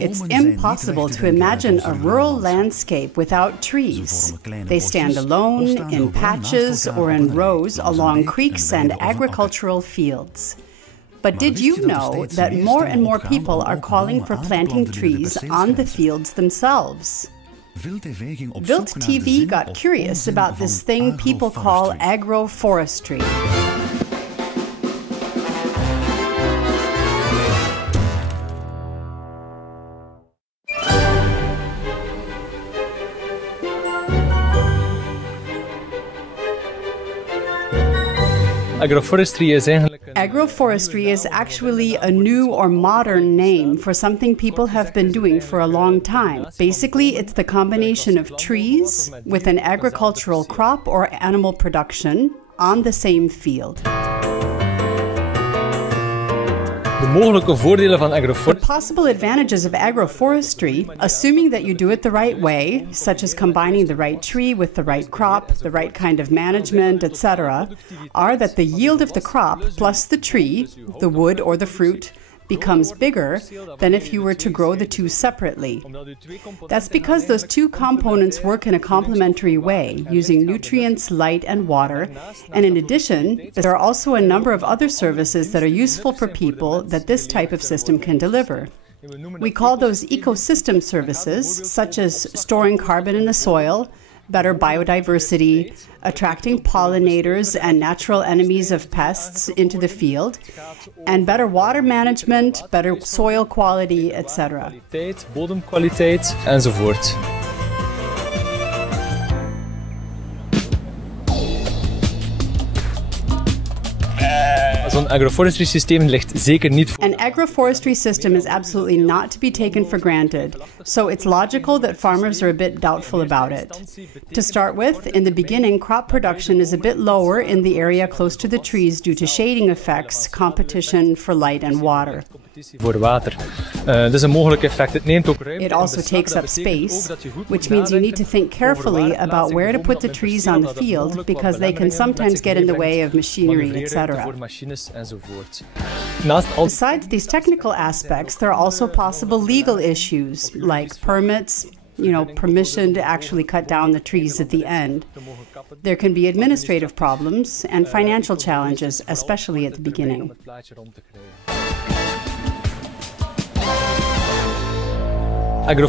It's impossible to imagine a rural landscape without trees. They stand alone, in patches, or in rows along creeks and agricultural fields. But did you know that more and more people are calling for planting trees on the fields themselves? VILT TeeVee got curious about this thing people call agroforestry. Agroforestry is actually a new or modern name for something people have been doing for a long time. Basically, it's the combination of trees with an agricultural crop or animal production on the same field. The possible advantages of agroforestry, assuming that you do it the right way, such as combining the right tree with the right crop, the right kind of management, etc., are that the yield of the crop plus the tree, the wood or the fruit, becomes bigger than if you were to grow the two separately. That's because those two components work in a complementary way, using nutrients, light, and water. And in addition, there are also a number of other services that are useful for people that this type of system can deliver. We call those ecosystem services, such as storing carbon in the soil, better biodiversity, attracting pollinators and natural enemies of pests into the field, and better water management, better soil quality, etc. Bodemkwaliteit enzovoort. An agroforestry system is absolutely not to be taken for granted, so it's logical that farmers are a bit doubtful about it. To start with, in the beginning, crop production is a bit lower in the area close to the trees due to shading effects, competition for light and water. It also takes up space, which means you need to think carefully about where to put the trees on the field because they can sometimes get in the way of machinery, etc. Besides these technical aspects, there are also possible legal issues like permits, permission to actually cut down the trees at the end. There can be administrative problems and financial challenges, especially at the beginning. In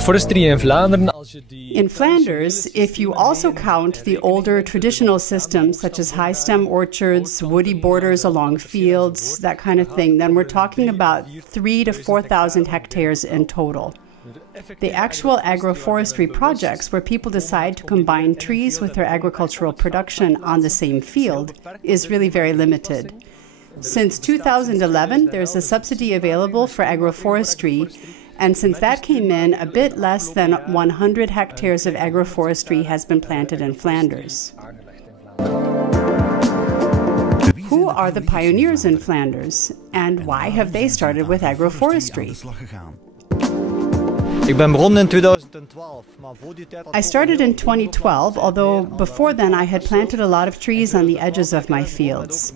Flanders, if you also count the older traditional systems such as high-stem orchards, woody borders along fields, that kind of thing, then we're talking about 3,000 to 4,000 hectares in total. The actual agroforestry projects where people decide to combine trees with their agricultural production on the same field is really very limited. Since 2011, there's a subsidy available for agroforestry, and since that came in, a bit less than 100 hectares of agroforestry has been planted in Flanders. Who are the pioneers in Flanders, and why have they started with agroforestry? I started in 2012, although before then I had planted a lot of trees on the edges of my fields.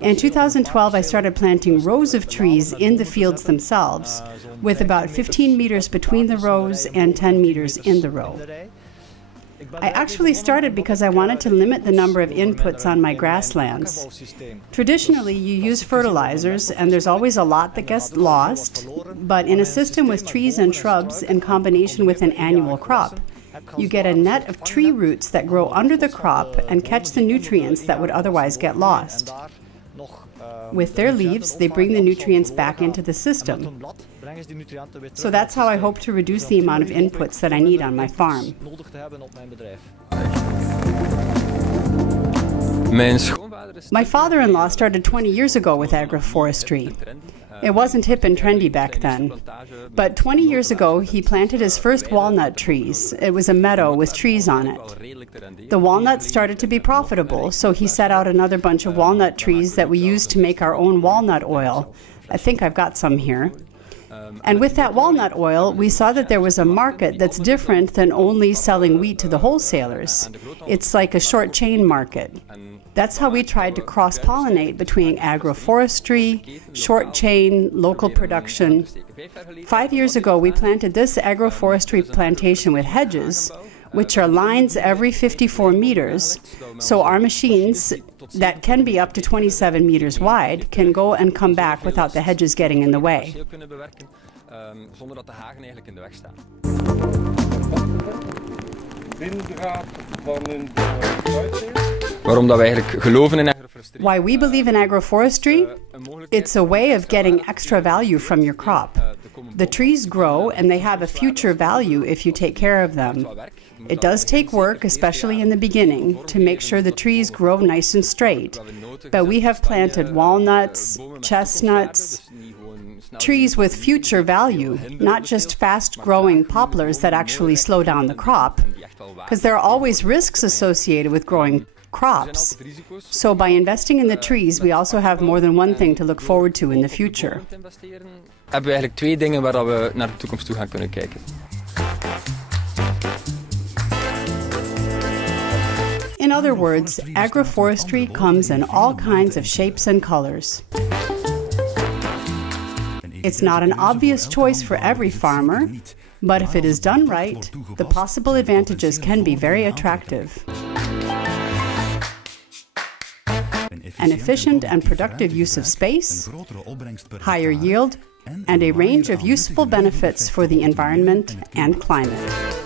In 2012, I started planting rows of trees in the fields themselves, with about 15 meters between the rows and 10 meters in the row. I actually started because I wanted to limit the number of inputs on my grasslands. Traditionally, you use fertilizers, and there's always a lot that gets lost, but in a system with trees and shrubs in combination with an annual crop, you get a net of tree roots that grow under the crop and catch the nutrients that would otherwise get lost. With their leaves, they bring the nutrients back into the system. So that's how I hope to reduce the amount of inputs that I need on my farm. My father-in-law started 20 years ago with agroforestry. It wasn't hip and trendy back then. But 20 years ago, he planted his first walnut trees. It was a meadow with trees on it. The walnuts started to be profitable, so he set out another bunch of walnut trees that we used to make our own walnut oil. I think I've got some here. And with that walnut oil, we saw that there was a market that's different than only selling wheat to the wholesalers. It's like a short chain market. That's how we tried to cross-pollinate between agroforestry, short chain, local production. 5 years ago, we planted this agroforestry plantation with hedges, which are lines every 54 meters, so our machines, that can be up to 27 meters wide, can go and come back without the hedges getting in the way. Why we believe in agroforestry? It's a way of getting extra value from your crop. The trees grow and they have a future value if you take care of them. It does take work, especially in the beginning, to make sure the trees grow nice and straight. But we have planted walnuts, chestnuts, trees with future value, not just fast-growing poplars that actually slow down the crop, because there are always risks associated with growing crops. So by investing in the trees, we also have more than one thing to look forward to in the future. Hebben we eigenlijk twee dingen waar we naar de toekomst toe gaan kunnen kijken. In other words, agroforestry comes in all kinds of shapes and colors. It's not an obvious choice for every farmer, but if it is done right, the possible advantages can be very attractive. An efficient and productive use of space, higher yield, and a range of useful benefits for the environment and climate.